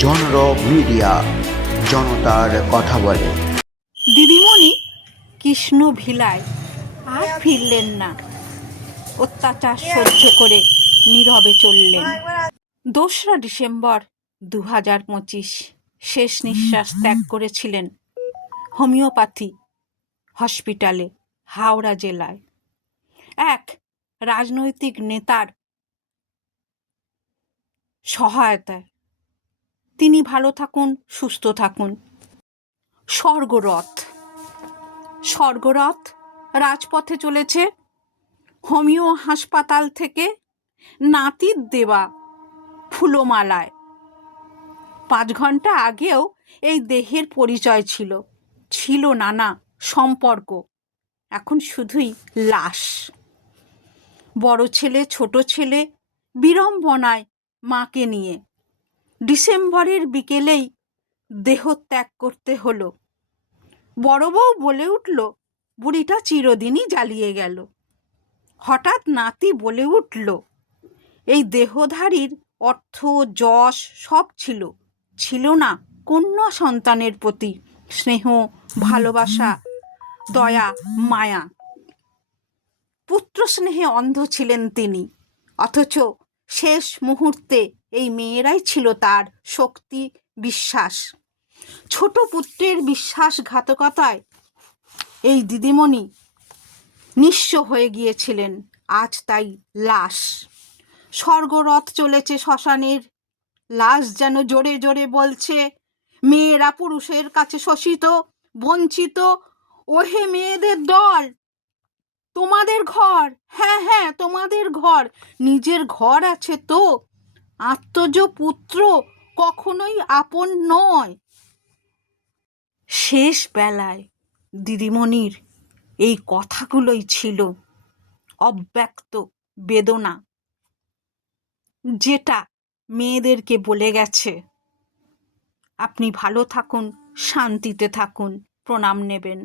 জনরব media, জনতার কথা বলে। দিদিমণি কৃষ্ণ ভিলায় আর ফিরলেন না। অত্যাচার সহ্য করে নীরবে চললেন। 2রা ডিসেম্বর 2025 শেষ নিঃশ্বাস ত্যাগ করেছিলেন হোমিওপ্যাথি হসপিটালে, হাওড়া জেলায়। এক রাজনৈতিক নেতার সহায়তায়। তিনি ভালো থাকুন, সুস্থ থাকুন। স্বর্গরথ রাজপথে চলেছে। হোমিও হাসপাতাল থেকে নাতির দেওয়া ফুলমালায় 5 ঘন্টা আগেও এই দেহের পরিচয় ছিল নানা সম্পর্ক, এখন শুধুই লাশ। বড় ছেলে ছোট ছেলে বিড়ম্বনায় মাকে নিয়ে ডিসেম্বরের বিকেলেই দেহ ত্যাগ করতে হলো। বড় বউ বলে উঠল, বুড়িটা চিরদিনই জ্বালিয়ে গেল। হঠাৎ নাতি বলে উঠল, এই দেহধারীর অর্থ যশ সব ছিল না কন্যা সন্তানের প্রতি স্নেহ, ভালোবাসা, দয়া, মায়া। পুত্র স্নেহে অন্ধ ছিলেন তিনি, অথচ শেষ মুহূর্তে এই মেয়েরাই ছিল তার শক্তি, বিশ্বাস। ছোট পুত্রের বিশ্বাসঘাতকতায় এই দিদিমণি নিঃস্ব হয়ে গিয়েছিলেন, আজ তাই লাশ। স্বর্গরথ চলেছে শ্মশানের, লাশ যেন জোরে জোরে বলছে, মেয়েরা পুরুষের কাছে শোষিত, বঞ্চিত। ওহে মেয়েদের দল, তোমাদের ঘর, হ্যাঁ তোমাদের ঘর, নিজের ঘর আছে তো। আত্মজ পুত্র কখনোই আপন নয়। শেষ বেলায় দিদিমণির এই কথাগুলোই ছিল অব্যক্ত বেদনা, যেটা মেয়েদেরকে বলে গেছে, আপনি ভালো থাকুন, শান্তিতে থাকুন, প্রণাম নেবেন।